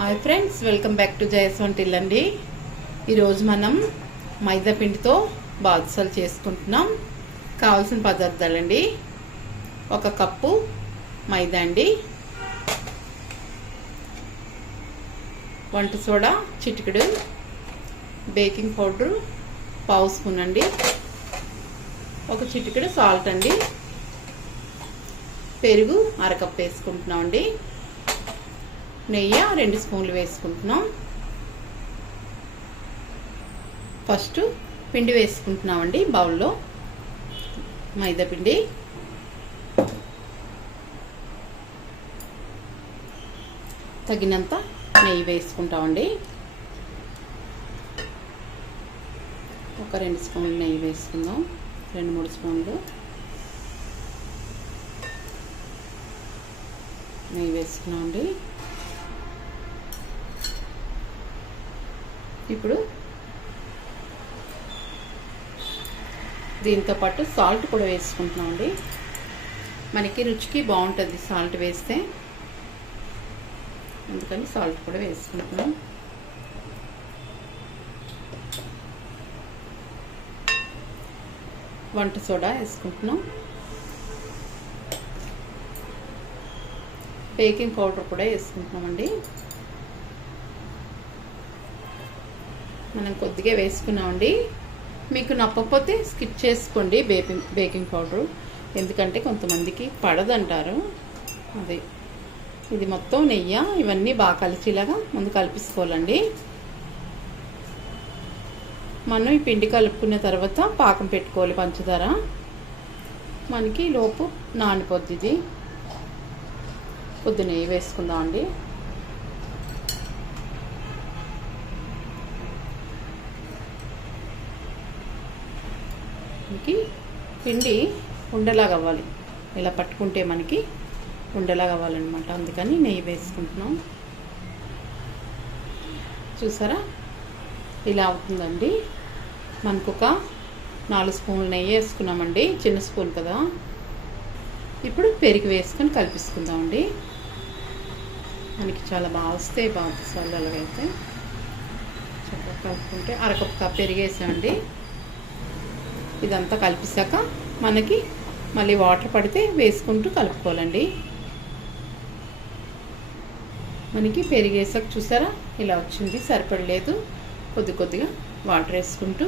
Hi friends, welcome back to జయస్ వంటిల్ అండి. ఈరోజు మనం మైదా పిండితో బాదుషాలు చేసుకుంటున్నాం. కావాల్సిన పదార్థాలండి: 1 కప్పు మైదా అండి, వంట సోడా చిటికెడు, బేకింగ్ పౌడర్ 1/2 స్పూన్ అండి, 1 చిటికెడు సాల్ట్ అండి, పెరుగు 1/2 కప్ వేసుకుంటున్నాం అండి, నెయ్యి 2 స్పూన్లు వేసుకుంటున్నాం. ఫస్ట్ పిండి వేసుకుంటున్నామండి. బౌల్లో మైదా పిండి, తగినంత నెయ్యి వేసుకుంటామండి. 2 స్పూన్లు నెయ్యి వేసుకుందాం. 2-3 స్పూన్లు నెయ్యి వేసుకున్నామండి. ఇప్పుడు దీంతో పాటు సాల్ట్ కూడా వేసుకుంటున్నామండి. మనకి రుచికి బాగుంటుంది సాల్ట్ వేస్తే, అందుకని సాల్ట్ కూడా వేసుకుంటున్నాం. వంట సోడా వేసుకుంటున్నాం. బేకింగ్ పౌడర్ కూడా వేసుకుంటున్నామండి. మనం కొద్దిగా వేసుకున్నామండి. మీకు నప్పకపోతే స్కిప్ చేసుకోండి బేకింగ్ పౌడరు, ఎందుకంటే కొంతమందికి పడదంటారు. అదే ఇది మొత్తం నెయ్యి ఇవన్నీ బాగా కలిసేలాగా ముందు కలిపేసుకోవాలండి. మనం ఈ పిండి కలుపుకున్న తర్వాత పాకం పెట్టుకోవాలి. పంచదార మనకి లోపు నానిపోద్ది. ఇది కొద్ది నెయ్యి వేసుకుందామండి. మనకి పిండి ఉండలాగా అవ్వాలి, ఇలా పట్టుకుంటే మనకి ఉండలాగా అవ్వాలన్నమాట. అందుకని నెయ్యి వేసుకుంటున్నాం. చూసారా, ఇలా అవుతుందండి. మనకు ఒక 4 స్పూన్లు నెయ్యి వేసుకున్నామండి, చిన్న స్పూన్ కదా. ఇప్పుడు పెరుగు వేసుకొని కలిపిసుకుందామండి. మనకి చాలా బాగా వస్తాయి బాదుషాలు. అలాగైతే చక్కగా కలుపుకుంటే 1/2 కప్ పెరుగు వేసామండి. ఇదంతా కలిపిసాక మనకి మళ్ళీ వాటర్ పడితే వేసుకుంటూ కలుపుకోవాలండి. మనకి పెరిగేసాక చూసారా ఇలా వచ్చింది, సరిపడలేదు. కొద్దిగా వాటర్ వేసుకుంటూ,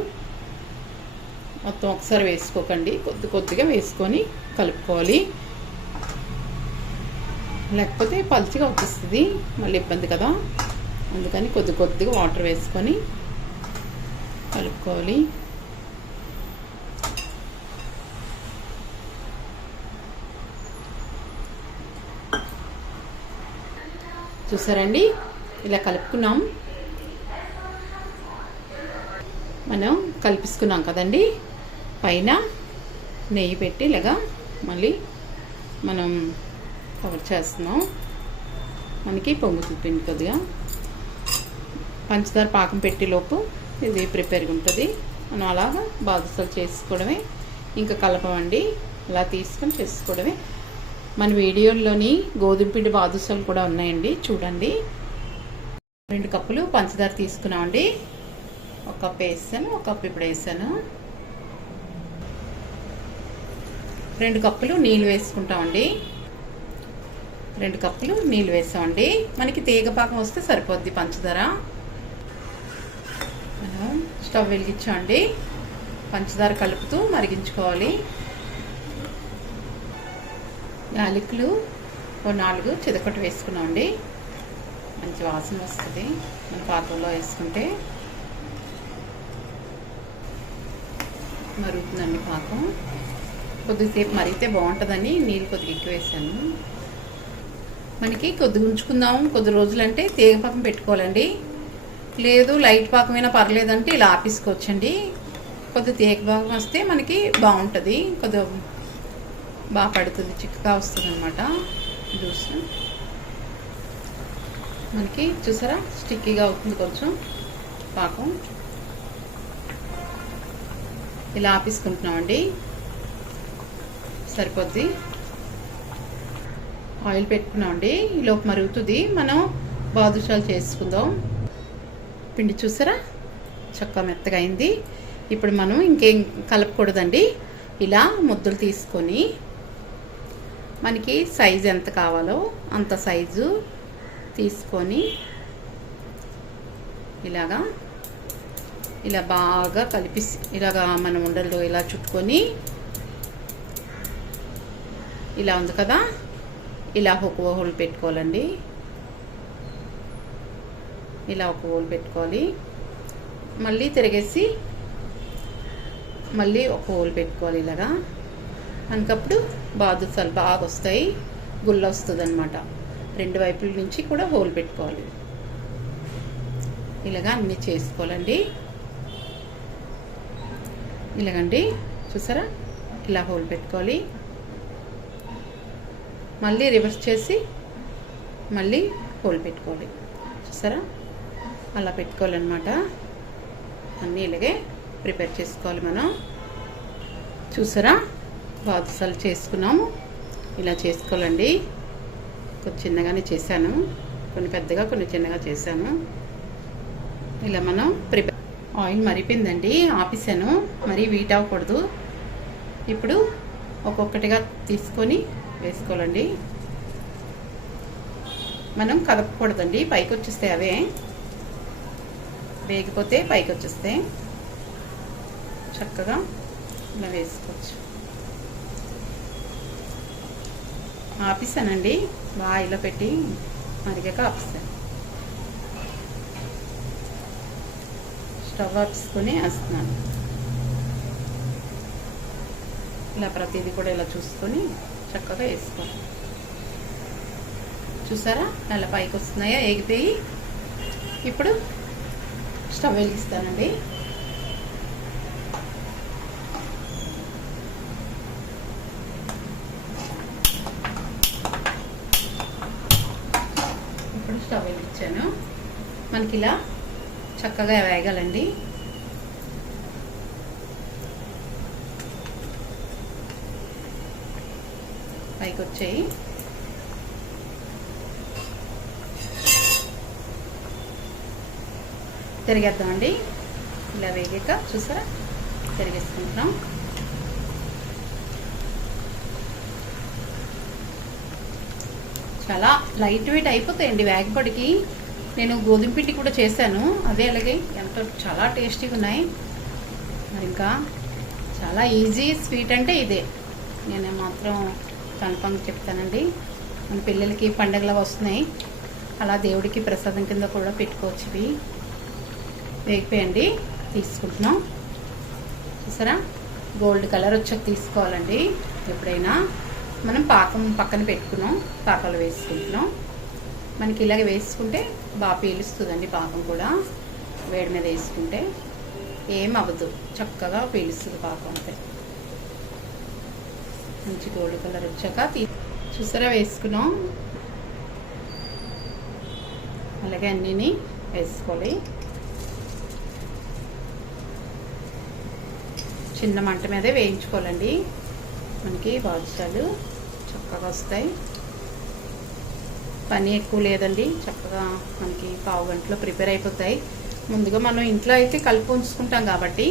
మొత్తం ఒకసారి వేసుకోకండి, కొద్దిగా వేసుకొని కలుపుకోవాలి. లేకపోతే పలుచగా వచ్చేస్తుంది, మళ్ళీ ఇబ్బంది కదా. అందుకని కొద్దిగా వాటర్ వేసుకొని కలుపుకోవాలి. చూసారండి, ఇలా కలుపుకున్నాం. మనం కలిపిసుకున్నాం కదండి. పైన నెయ్యి పెట్టి ఇలాగా మళ్ళీ మనం కవర్ చేస్తున్నాం. మనకి పొంగుతుంది పిండి. కొద్దిగా పంచదార పాకం పెట్టేలోపు ఇది ప్రిపేర్గా ఉంటుంది. మనం అలాగా బాదుషాలు చేసుకోవడమే, ఇంకా కలపమండి. అలా తీసుకొని చేసుకోవడమే. మన వీడియోల్లోని గోధుమ పిండి బాదుషాలు కూడా ఉన్నాయండి, చూడండి. 2 కప్పులు పంచదార తీసుకున్నామండి. 1 కప్ వేసాను, 1 కప్ ఇప్పుడు వేసాను. 2 కప్పులు నీళ్ళు వేసుకుంటామండి. 2 కప్పులు నీళ్ళు వేసామండి. మనకి తీగ పాకం వస్తే సరిపోద్ది పంచదార. మనం స్టవ్ వెలిగించామండి. పంచదార కలుపుతూ మరిగించుకోవాలి. యాలకులు 4 చితకొట్టు వేసుకున్నామండి. మంచి వాసన వస్తుంది మన పాత్రలో వేసుకుంటే. మరుగుతుందండి పాకం. కొద్దిసేపు మరిగితే బాగుంటుందని నీళ్ళు కొద్దిగా ఎక్కువ వేసాను. మనకి కొద్దిగా ఉంచుకుందాం, కొద్ది రోజులంటే తీగ పాకం పెట్టుకోవాలండి. లేదు లైట్ పాకమైనా పర్లేదంటే ఇలా ఆపేసుకోవచ్చండి. కొద్దిగా తీగ పాకం వస్తే మనకి బాగుంటుంది, కొద్దిగా బాగా పడుతుంది, చిక్కగా వస్తుంది అనమాట జ్యూస్. మనకి చూసారా స్టిక్కీగా అవుతుంది కొంచెం పాకం. ఇలా ఆపేసుకుంటున్నామండి, సరిపోద్ది. ఆయిల్ పెట్టుకున్నామండి. ఈలోపు మరుగుతుంది. మనం బాదుషాలు చేసుకుందాం. పిండి చూసారా చక్కగా మెత్తగా అయింది. ఇప్పుడు మనం ఇంకేం కలపకూడదండి. ఇలా ముద్దలు తీసుకొని మనకి సైజు ఎంత కావాలో అంత సైజు తీసుకొని ఇలా బాగా కలిపి ఇలాగా మనం ఉండలు ఇలా చుట్టుకొని ఇలా ఉంది కదా, ఇలా ఒక హోల్ పెట్టుకోవాలండి. ఇలా ఒక హోల్ పెట్టుకోవాలి. మళ్ళీ తిరిగేసి మళ్ళీ ఒక హోల్ పెట్టుకోవాలి. ఇలాగా మనకప్పుడు బాదుషాలు బాగా వస్తాయి, గుల్ల వస్తుంది అనమాట. రెండు వైపుల నుంచి కూడా హోల్ పెట్టుకోవాలి. ఇలాగా అన్నీ చేసుకోవాలండి. ఇలాగండి చూసారా, ఇలా హోల్ పెట్టుకోవాలి. మళ్ళీ రివర్స్ చేసి మళ్ళీ హోల్ పెట్టుకోవాలి. చూసారా, అలా పెట్టుకోవాలన్నమాట. అన్నీ ఇలాగే ప్రిపేర్ చేసుకోవాలి మనం. చూసారా, బాదుషాలు చేసుకున్నాము. ఇలా చేసుకోవాలండి. కొంచెం చిన్నగానే చేశాను, కొన్ని పెద్దగా కొన్ని చిన్నగా చేశాను. ఇలా మనం ప్రిపేర్. ఆయిల్ మరిపోయిందండి, ఆపేసాను. మరీ వీట్ అవ్వకూడదు. ఇప్పుడు ఒక్కొక్కటిగా తీసుకొని వేసుకోవాలండి. మనం కదపకూడదండి, పైకి వచ్చేస్తాయి. అవే వేగిపోతే పైకి వచ్చేస్తాయి. చక్కగా ఇలా వేసుకోవచ్చు. ఆపిస్తానండి, బాగా ఇలా పెట్టి మరిగాక ఆపిస్తాను. స్టవ్ ఆపుకొని వేస్తున్నాను. ఇలా ప్రతిదీ కూడా ఇలా చూసుకొని చక్కగా వేసుకోవాలి. చూసారా అలా పైకి వస్తున్నాయా, ఎగిపోయి. ఇప్పుడు స్టవ్ వెలిగిస్తానండి. ఇప్పుడు స్టవ్ వెలిగించాను. మనకి ఇలా చక్కగా వేగాలండి. పైకి వచ్చాయి. తిరిగేద్దామండి. ఇలా వేగాక చూసారా తిరిగేసుకుంటున్నాం. చాలా లైట్ వెయిట్ అయిపోతాయండి వేగపడికి. నేను గోధుమ పిండి కూడా చేశాను, అదే అలాగే ఎంతో చాలా టేస్టీగా ఉన్నాయి. మరి ఇంకా చాలా ఈజీ స్వీట్ అంటే ఇదే. నేను మాత్రం కన్ఫర్మ్ చెప్తానండి. మన పిల్లలకి పండుగలు వస్తున్నాయి, అలా దేవుడికి ప్రసాదం కింద కూడా పెట్టుకోవచ్చు. ఇవి వేగిపోయండి, తీసుకుంటున్నాం. చూసారా గోల్డ్ కలర్ వచ్చాక తీసుకోవాలండి. ఎప్పుడైనా మనం పాకం పక్కన పెట్టుకున్నాం, పాకాలు వేసుకుంటున్నాం. మనకి ఇలాగ వేసుకుంటే బాగా పీలుస్తుందండి. పాకం కూడా వేడి మీద వేసుకుంటే ఏం అవ్వదు, చక్కగా పీలుస్తుంది పాకం. అంతే మంచి గోల్డ్ కలర్ వచ్చాక చూసారా వేసుకున్నాం. అలాగే అన్నీ వేసుకోవాలి. చిన్న మంట మీదే వేయించుకోవాలండి. మనకి బాదుషాలు చక్కగా వస్తాయి. పని ఎక్కువ లేదండి, చక్కగా మనకి పావు గంటలో ప్రిపేర్ అయిపోతాయి. ముందుగా మనం ఇంట్లో అయితే కలిపి ఉంచుకుంటాం కాబట్టి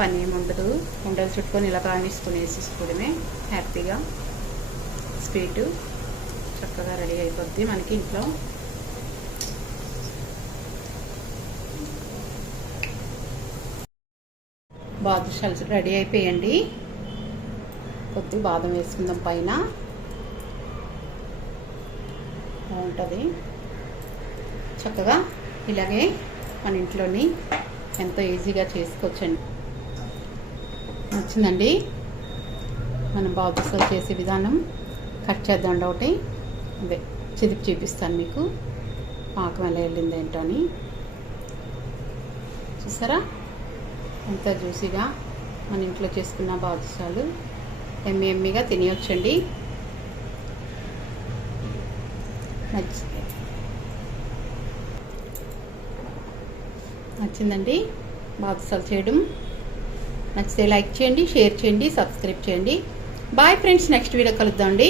పని ఏముండదు. ఉండలు చుట్టుకొని ఇలా కానిసుకొని వేసేసుకోవడమే. హ్యాపీగా స్వీటు చక్కగా రెడీ అయిపోద్ది మనకి ఇంట్లో. బాదుషాలు రెడీ అయిపోయండి. కొద్దిగా బాదం వేసుకుందాం పైన, బాగుంటుంది. చక్కగా ఇలాగే మన ఇంట్లోని ఎంతో ఈజీగా చేసుకోవచ్చండి. నచ్చిందండి మనం బాదుషాలు చేసే విధానం. కట్ చేద్దాం ఒకటి, అదే చిదిపి చూపిస్తాను మీకు పాకం ఎలా వెళ్ళింది ఏంటో అని. చూసారా ఎంత జ్యూసీగా మన ఇంట్లో చేసుకున్న బాదుషాలు ఎమ్మిగా తినేయొచ్చండి. నచ్చిందండి బాదుషాలు చేయడం. నచ్చితే లైక్ చేయండి, షేర్ చేయండి, సబ్స్క్రైబ్ చేయండి. బాయ్ ఫ్రెండ్స్, నెక్స్ట్ వీడియో కలుద్దామండి.